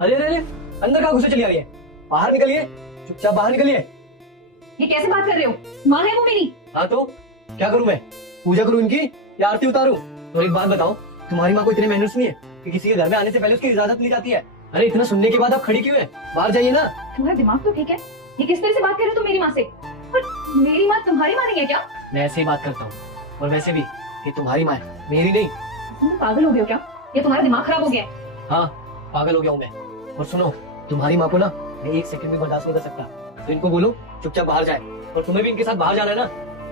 अरे अरे अरे, अंदर कहाँ घुसे चली आ रही है? बाहर निकलिए, चुपचाप बाहर निकलिए। ये कैसे बात कर रहे हो? माँ है वो मेरी। हाँ तो क्या करूँ मैं? पूजा करूँ इनकी या आरती उतारूँ? और एक बात बताओ, तुम्हारी माँ को इतने मैनर्स नहीं है कि किसी के घर में आने से पहले उसकी इजाजत ली जाती है? अरे इतना सुनने के बाद आप खड़ी क्यों है? बाहर जाइए ना। तुम्हारा दिमाग तो ठीक है? ये किस तरह से बात कर रहे हो तुम मेरी माँ से? पर मेरी माँ तुम्हारी माँ नहीं है क्या? मैं ऐसे ही बात करता हूँ, और वैसे भी ये तुम्हारी माँ है, मेरी नहीं। तुम पागल हो गए हो क्या? ये तुम्हारा दिमाग खराब हो गया है। हाँ, पागल हो गया हूँ मैं। और सुनो, तुम्हारी माँ को ना मैं एक सेकंड भी बर्दाश्त नहीं कर सकता, तो इनको बोलो चुपचाप बाहर जाए। और तुम्हें भी इनके साथ बाहर जाना है ना,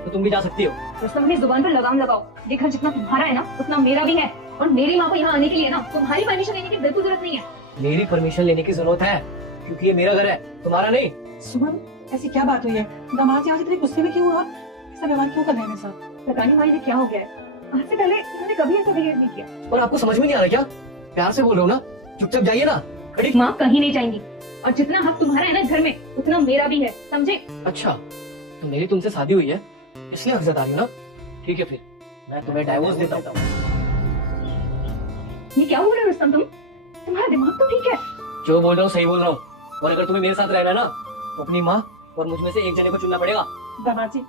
तो तुम भी जा सकती हो। दोस्तों अपनी जुबान पर लगाम लगाओ। ये घर जितना तुम्हारा है ना उतना मेरा भी है। और मेरी माँ को यहाँ आने के लिए ना तुम्हारी परमिशन लेने की बिल्कुल जरूरत नहीं है। मेरी परमिशन लेने की जरूरत है, क्योंकि ये मेरा घर है, तुम्हारा नहीं। सुमन, ऐसी क्या बात हुई है? दामाद आज इतने गुस्से में क्यों हुआ? ऐसा व्यवहार क्यों कर रहे हैं मेरे साथ? पता नहीं भाई ये क्या हो गया है। आज से पहले इन्होंने कभी ऐसा बिहेव नहीं किया। और आपको समझ में नहीं आ रहा क्या? प्यार से बोल रहे हो ना, चुपचाप जाइए ना। खड़ी। माँ कहीं नहीं जाएंगी। और जितना हक तुम्हारा है ना घर में उतना मेरा भी है, समझे? अच्छा, तो मेरी तुमसे शादी हुई है इसलिए हक जता रही हो ना? ठीक है फिर मैं तुम्हें डाइवोर्स देता हूँ। ये क्या बोल रहे हो रुस्तम तुम? तुम्हारा दिमाग तो ठीक है? जो बोल रहा हूँ सही बोल रहा हूँ। और अगर तुम्हें मेरे साथ रहना है ना, तो अपनी माँ और मुझ में से एक जने को चुनना पड़ेगा। दामाद जी,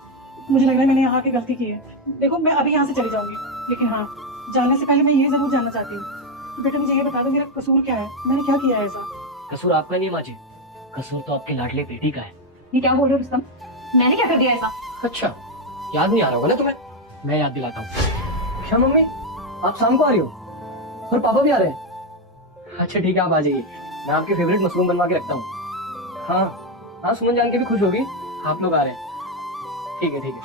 मुझे लग रहा है मैंने यहाँ की गलती की है। देखो, मैं अभी यहाँ से चली जाऊंगी, लेकिन हाँ, जाने से पहले मैं ये जरूर जानना चाहती हूँ, बेटा मुझे ये बता दो मेरा कसूर क्या है? मैंने क्या किया है ऐसा? कसूर आपका नहीं माँ जी, कसूर तो आपके लाडले बेटी का है। ये क्या बोल रहे हो रुस्तम? मैंने क्या कर दिया ऐसा? अच्छा, याद नहीं आ रहा होगा ना तुम्हें? मैं याद दिलाता हूँ। अच्छा मम्मी, आप शाम को आ रही हो और पापा भी आ रहे हैं? अच्छा ठीक है, आप आ जाइए, मैं आपके फेवरेट मशरूम बनवा के रखता हूँ। हाँ हाँ, सुमन जान के भी खुश होगी आप लोग आ रहे हैं। ठीक है ठीक है।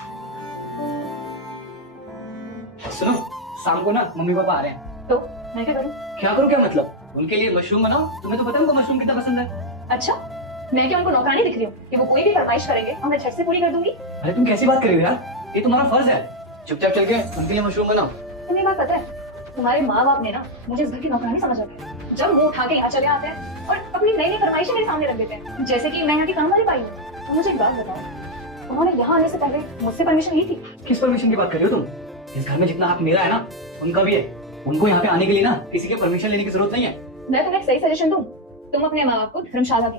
सुनो, शाम को ना मम्मी पापा आ रहे हैं। तो मैं क्या करूँ? क्या करूँ क्या मतलब? उनके लिए मशरूम बनाओ, तुम्हें तो पता है उनको मशरूम कितना पसंद है। अच्छा, मैं क्या उनको नौकरानी दिख रही हूँ कि वो कोई भी फरमाइश करेंगे और मैं झट से पूरी कर दूंगी? अरे तुम कैसी बात कर रही हो यार, ये तुम्हारा फर्ज है। चुपचाप चल के उनके लिए मशरूम बनाओ। तुम्हें बात पता है, तुम्हारे माँ बाप ने ना मुझे इस घर की नौकरानी समझ रखे हैं। जब मुंह उठा के यहाँ चले आते हैं और अपनी नई नई फरमाइशें मेरे सामने रख देते हैं, जैसे कि मैं यहाँ की काम वाली पाई हूँ। तो मुझे एक बात बताओ, उन्होंने यहाँ आने से पहले मुझसे परमिशन ली थी? किस परमिशन की बात कर रही हो तुम? इस घर में जितना हक मेरा है ना, उनका भी है। उनको यहाँ पे आने के लिए ना किसी की परमिशन लेने की जरूरत नहीं है। मैं तुम्हें एक सही सजेशन दूं, तुम अपने माँ बाप को धर्मशाला भेज